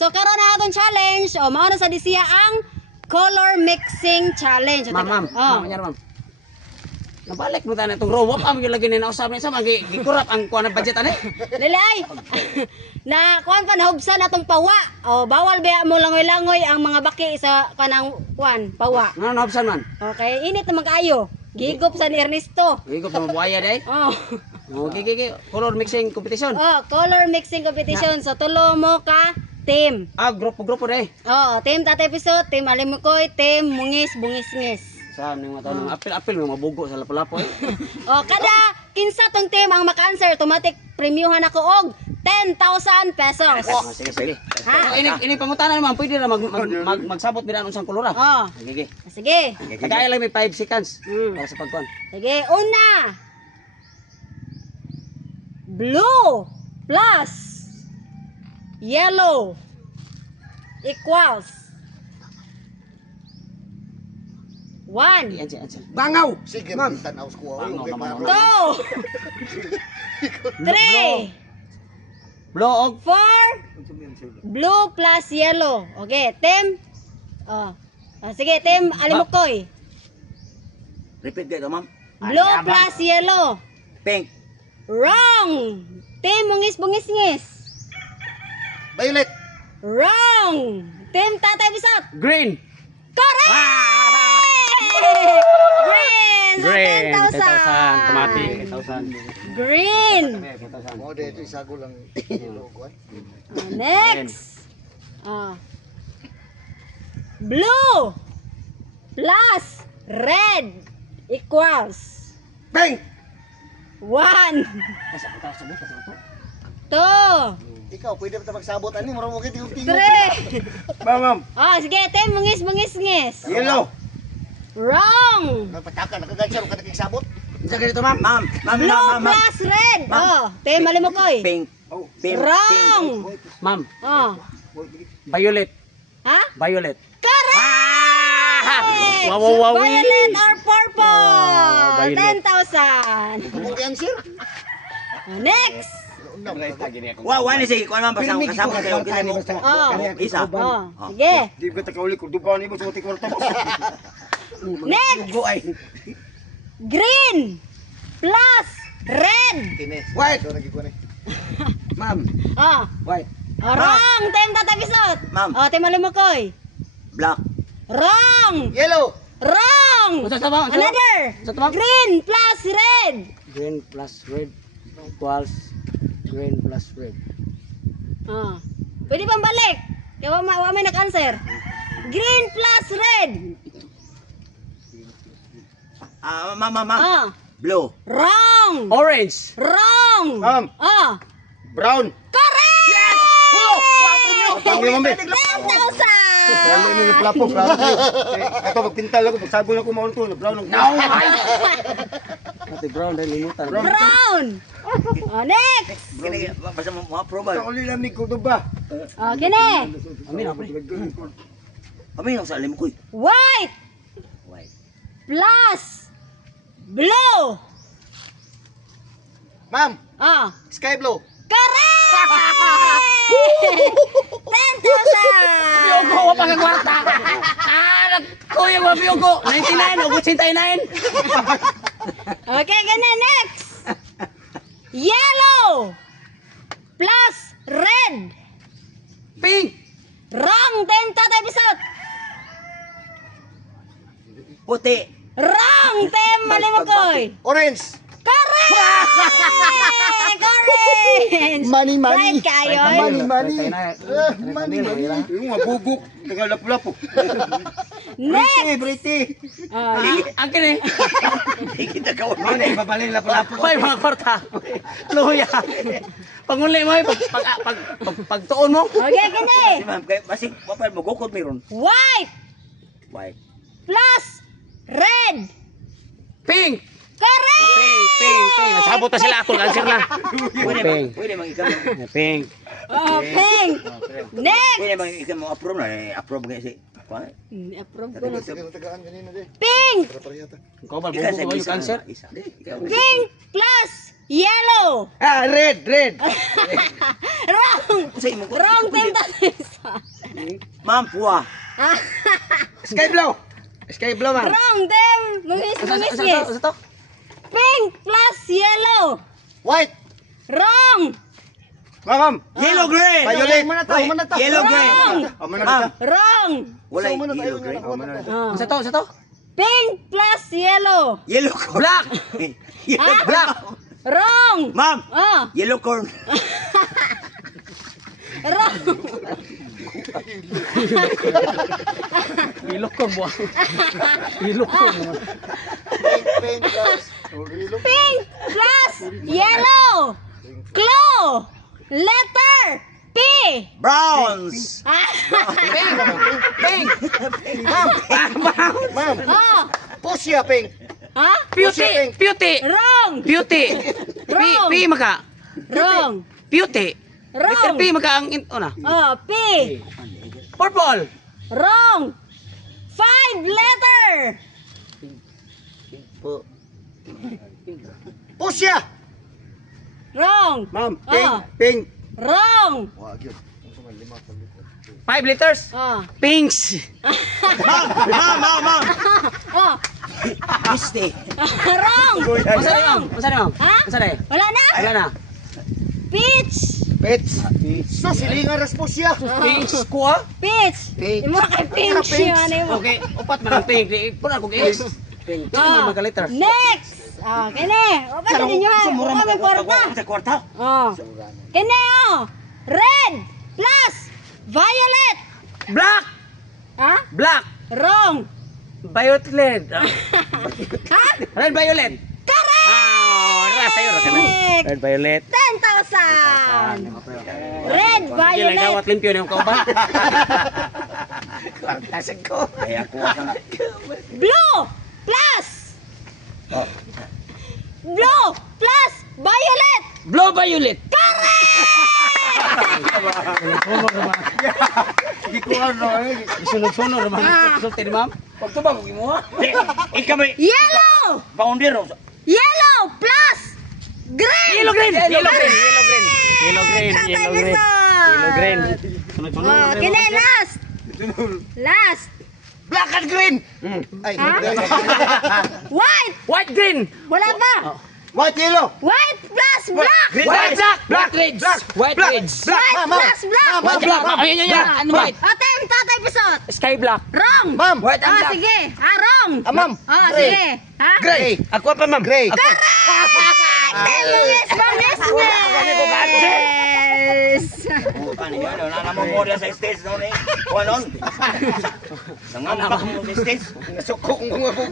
So karon na atong challenge. O mao na sa disiya ang color mixing challenge. Ma'am, ma'am. Nabalik mo tayo itong row up. Ang lagi na nausap niya sa mga gikurap ang kuha ng budget ani. Dili ay. Na kuan pa nahubsan atong pawa. O bawal ba mo langoy-langoy ang mga baki sa kanang kuan pawa. Ano naubsan man? Okay, init na mag-ayo. Gigop sa ni Ernesto. Gigop na mabuhaya day. Oh. Okay. Color mixing competition. Oh, color mixing competition. So tulo mo ka team. Grupo day. Oh, team Tatay Piso, team Alimukoy, team Mungis Bungis-ngis. Saan yung mga tao ng apil ng mabugo sa lapu-lapu eh. Oh, kada kinsa tong team ang maka-answer, automatic premiuhan ako og 10,000 pesos. Sige. Ha? Ini pangutanan naman, pwede na magsabot bilang unsang kolor ah. Oh. Sige. Sige. Kaya lang may 5 seconds para sa pagkuhan. Sige, una. Blue plus yellow equals 1. Bangaw. Sige, Ma'am. tanaw ko. 2 3 Blue og 4. Blue plus yellow. Okay, team. Sige, team Alimukoy. Repeat dito, ma'am. Blue plus yellow. Pink. Wrong. Team Bungis-Bungis-ngis. Violet. Wrong. Team Tatay Bisot. green. Correct! Green! So 10,000. Tomati 10,000. Green. Mo de ito isago lang. Next. Blue plus red equals Pink. 1. 2. Ikaw pwede ba ta magsabot ani mura mo kay tingog-tingog. 3. Ma'am. Sige, team Bungis-Bungis-ngis. Yellow. Wrong. Napataka nakagansya ka nakigsabot. Isa ganito, ma'am. Ma'am. Blue plus red. Team Alimukoy. Pink. Wrong. Ma'am, Oh. violet. Ha? Violet. Correct! Wow. Violet or purple. Violet. 10,000. Kung answer. Next. Wow, wala sige. Kuan man basta kasama kayo kita mo. Isa. Sige. Di ko ta kauli ko dubaw ni mo sa kwarto. Next. Go ay. Green plus red. Kini. White. Do nagikuan ni. Ma'am. White. Wrong. Team Tatay Bisot. Ma'am. Team Alimukoy. Black. Wrong. Yellow. Wrong. Another. Green plus red. Green plus red equals green plus red. Pwede pang balik. Kaya wa may nag-answer. Green plus red. Ma'am. Blue. Wrong. Orange. Wrong. Ma'am. Brown. Correct. Yes! Tangi mo 10,000. Wala mo yung plapo, ito magpintal ako, pagsagol ako maon to, brown ang Ate brown dahil limutan. Brown. Next. Kini basta mo approve. Sa uli lamig ko ba? Kini. Amin ako. Amin sa alim ko. White plus blue. Ma'am, sky blue. Correct! 10,000. Biyogo, wapa kang kwarta. Kuya mo biyogo. 99 o 89. Okay, ganun. Next. Yellow plus red. Pink. Wrong. Team Tatay Bisot. Puti. Wrong. Team Alimukoy. Orange. Correct! Orange! Money. Right kayo. Money. Yung mabugok, taga lapu-lapu. Next. Pretty. Ang kini. Kita ka wala na ibabalin lapu-lapu. May mga kwarta. Luya. Panguli mo pagtuon mo. Okay, gani. Ma'am, kay basig wapal mo gukod meron. White White. plus red. Pink. Correct! Pink. Nagsabot na sila ako. Answer na. Pwede mang ikaw. Pink. Pink. Next. Pwede mang ikaw mo approve na. Approve nga si. Approve ko na. Tagaan ganina de. Pink. Ikaw ba buko ko yung answer? Pink plus yellow. Red. Wrong. Wrong. Team Tatay Bisot. Ma'am, puwa. Ah, Sky blue. Sky blue, ma'am. wrong, dem. Mungis. Sa to? Pink plus yellow. White. Wrong. Ma'am. Yellow green. Violet. Yellow green. Ma'am. Wrong. Wala So, muna tayo yellow green. Ah. Sa to? Pink plus yellow. Yellow corn. Black. Yellow Ah? black. Wrong. Ma'am, Oh, yellow corn. wrong. Yellow corn mo. Yellow corn mo. Pink plus. Pink plus yellow. Clue. Letter P. Browns. Ah. Pink. Ma'am. Oh. Fuchsia pink. Ha? Beauty. Beauty. Wrong. Beauty. Wrong. P maka. Wrong. Beauty. Letter Wrong. P maka ang una. Oh, P. Purple. Wrong. 5 letter. Fuchsia. Wrong. Ma'am, Oh. pink. Wrong. 5 letters. Oh. Pinks. Ma'am. Oh. Misty. Wrong. Masa na, ma'am? Ha? Masa na? Wala na? Wala na. Peach. Pets. So, silingan ras Fuchsia. Pinks kuha. Peach. Pink. Imo kay pink siya ano mo. Okay, upat man ang pink. Puna ko X. Pink. Ano mga letter? Next. Oh, kene. O ba ninyo ha? O kami kwarta. Sa kwarta. Oh. Kene oh. Red plus violet. Black. Ha? Black. Wrong. Violet. Ha? Red violet. Correct. Rasa yun. Red violet. 10,000. Red Kailan violet. gawat limpyo na yung kauban? Kwartasag ko. Ay ako ka. Blue plus. Blue plus violet. Blue violet. Sunod-sunod naman. Sulti ni ma'am. Pag ito ba kung mo ha? Ikaw may Yellow. founder. Yellow plus green. Yellow green. Yellow green. Yellow green. Yellow green. Yellow green. Yellow green. Sunod-sunod. Oh, kini last. Last. Black and green. Ay, Ha? White. White green. Wala pa. white yellow. White plus black. White black. Black reds. White reds. White plus black. White black. Ayan. Ano white? Atem, tatay pisot. Sky black. Wrong. Ma'am. White and Oh, black. sige. Wrong. Ma'am. Oh, Gray. sige. Ha? Gray. Ako pa ma'am. Gray. Yes. Ano, namamodel sa stage noon eh. Kuha noon. Nangampak mo sa stage. Nasukong mga buko.